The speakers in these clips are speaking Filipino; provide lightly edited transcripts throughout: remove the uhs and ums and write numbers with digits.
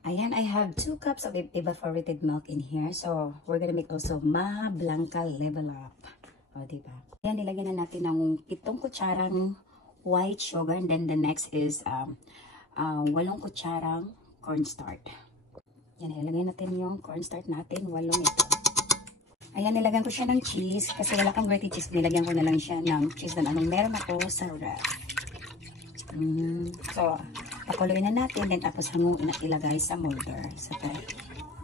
Ayan, I have 2 cups of evaporated milk in here. So, we're gonna make also Maha Blanca Level Up. O, diba? Ayan, nilagyan na natin ng 7 kutsarang white sugar. And then the next is 8 kutsarang cornstarch. Ayan, ilagay natin yung cornstarch natin. 8 ito. Ayan, nilagyan ko siya ng cheese. Kasi wala kang grated cheese. Nilagyan ko na lang siya ng cheese na anong meron ako sa ref. So, pakuluin na natin, then tapos hanguin at ilagay sa molder. Sa tray.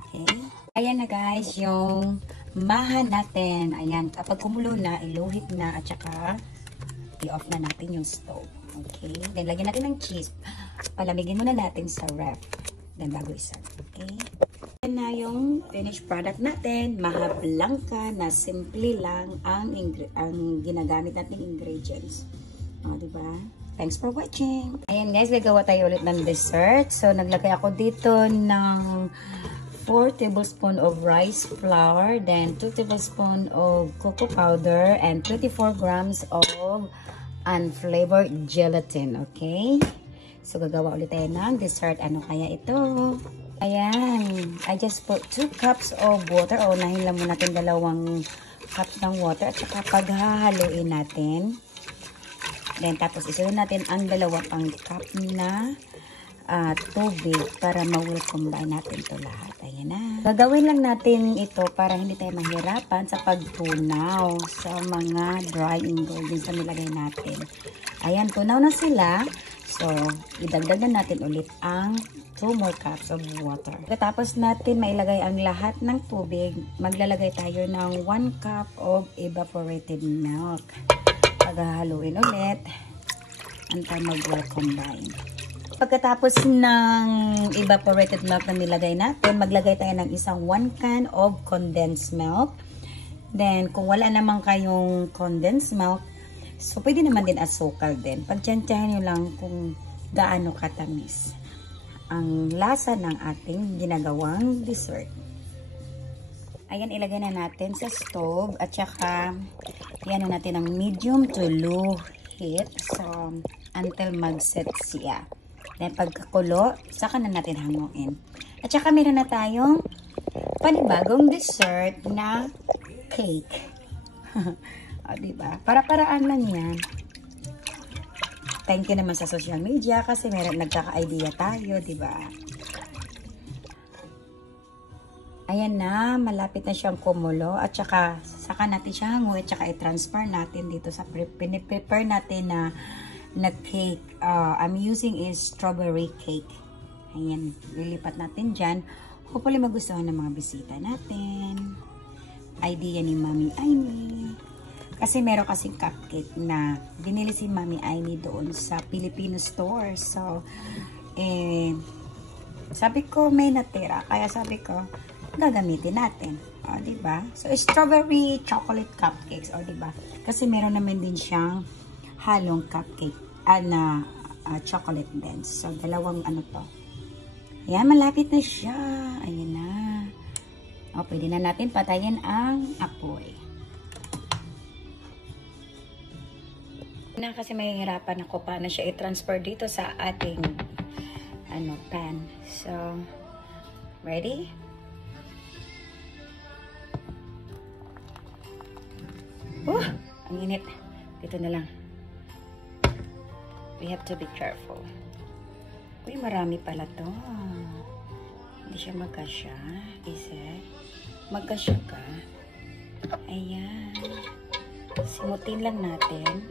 Okay? Ayan na guys, yung maha natin. Ayan, kapag kumulo na, iluhit na, at saka i-off na natin yung stove. Okay? Then, lagyan natin ng cheese. Palamigin muna natin sa ref. Then, bago iserve. Okay? Ayan na yung finished product natin. Maha Blanca na simple lang ang ginagamit nating ingredients. O, diba? Thanks for watching. Ayan guys, gagawa tayo ulit ng dessert. So, naglagay ako dito ng 4 tablespoons of rice flour, then 2 tablespoons of cocoa powder, and 24 grams of unflavored gelatin. Okay? So, gagawa ulit tayo ng dessert. Ano kaya ito? Ayan. I just put 2 cups of water. O, unahin lang muna natin 2 cups ng water. At saka paghahaluin natin. Then, tapos isunod natin ang 2 pang cup na tubig para ma-will combine natin ito lahat. Ayan na. Gagawin lang natin ito para hindi tayo mahirapan sa pagtunaw sa mga dry ingredients na nilagay natin. Ayan, tunaw na sila. So, idagdag na natin ulit ang 2 more cups of water. Pagkatapos natin mailagay ang lahat ng tubig, maglalagay tayo ng 1 cup of evaporated milk. Paghahaluin ulit until mag-well combine. Pagkatapos ng evaporated milk na nilagay natin, maglagay tayo ng isang 1 can of condensed milk. Then, kung wala naman kayong condensed milk, so pwede naman din asukal din. Pagtsantsahan nyo lang kung gaano katamis ang lasa ng ating ginagawang dessert. Ayan, ilagay na natin sa stove at saka yan na natin ng medium to low heat so until mag-set siya. Then pagkakulo, saka na natin hanguin. At saka meron na tayong panibagong dessert na cake. O, diba? Para-paraan lang yan. Thank you naman sa social media kasi meron nagkaka-idea tayo, diba? Ayan na, malapit na siyang kumulo at saka natin siya hanguin at saka i-transfer natin dito sa piniprepare natin na cake. I'm using is strawberry cake. Ayan, lilipat natin dyan. Hopefully magustuhan ng mga bisita natin. Idea ni Mami Aimee. Kasi meron kasing cupcake na binili si Mami Aimee doon sa Filipino store. So, sabi ko may natira. Kaya sabi ko, gagamitin natin. O, diba? So, strawberry chocolate cupcakes. O, diba? Kasi meron naman din siyang halong cupcake na chocolate din. So, 2 ano to. Ayan, malapit na siya. Ayan na. O, pwede na natin patayin ang apoy. Na kasi mahihirapan ako paano siya i-transfer dito sa ating pan. So, ready? Ang init. Dito na lang. We have to be careful. Uy, marami pala to. Hindi siya magkasya. Is it? Magkasya ka. Ayan. Simutin lang natin.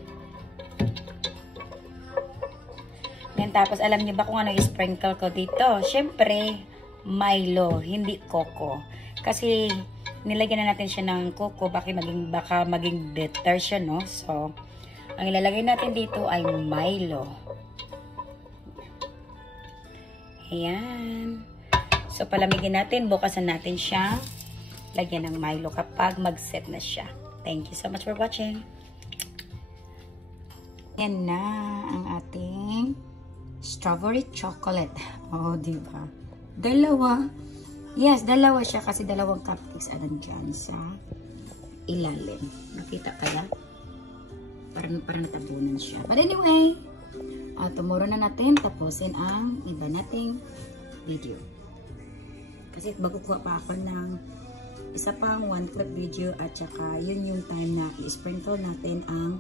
Then, tapos, alam niyo ba kung ano i-sprinkle ko dito? Siyempre, Milo, hindi Coco. Kasi, nilagyan na natin siya ng coco, baka maging bitter siya, no? So, ang ilalagay natin dito ay Milo. Ayan. So, palamigin natin, bukasan natin siya. Lagyan ng Milo kapag mag-set na siya. Thank you so much for watching. Yan na ang ating strawberry chocolate. Oh, diba? 2. Yes, 2 siya kasi 2 cupcakes alam dyan sa ilalim. Nakita kaya? Parang natabunan siya. But anyway, tomorrow na natin tapusin ang iba nating video. Kasi magkukuha pa ako ng isa pang 1 clip video at saka yun yung time na i-sprinkle natin ang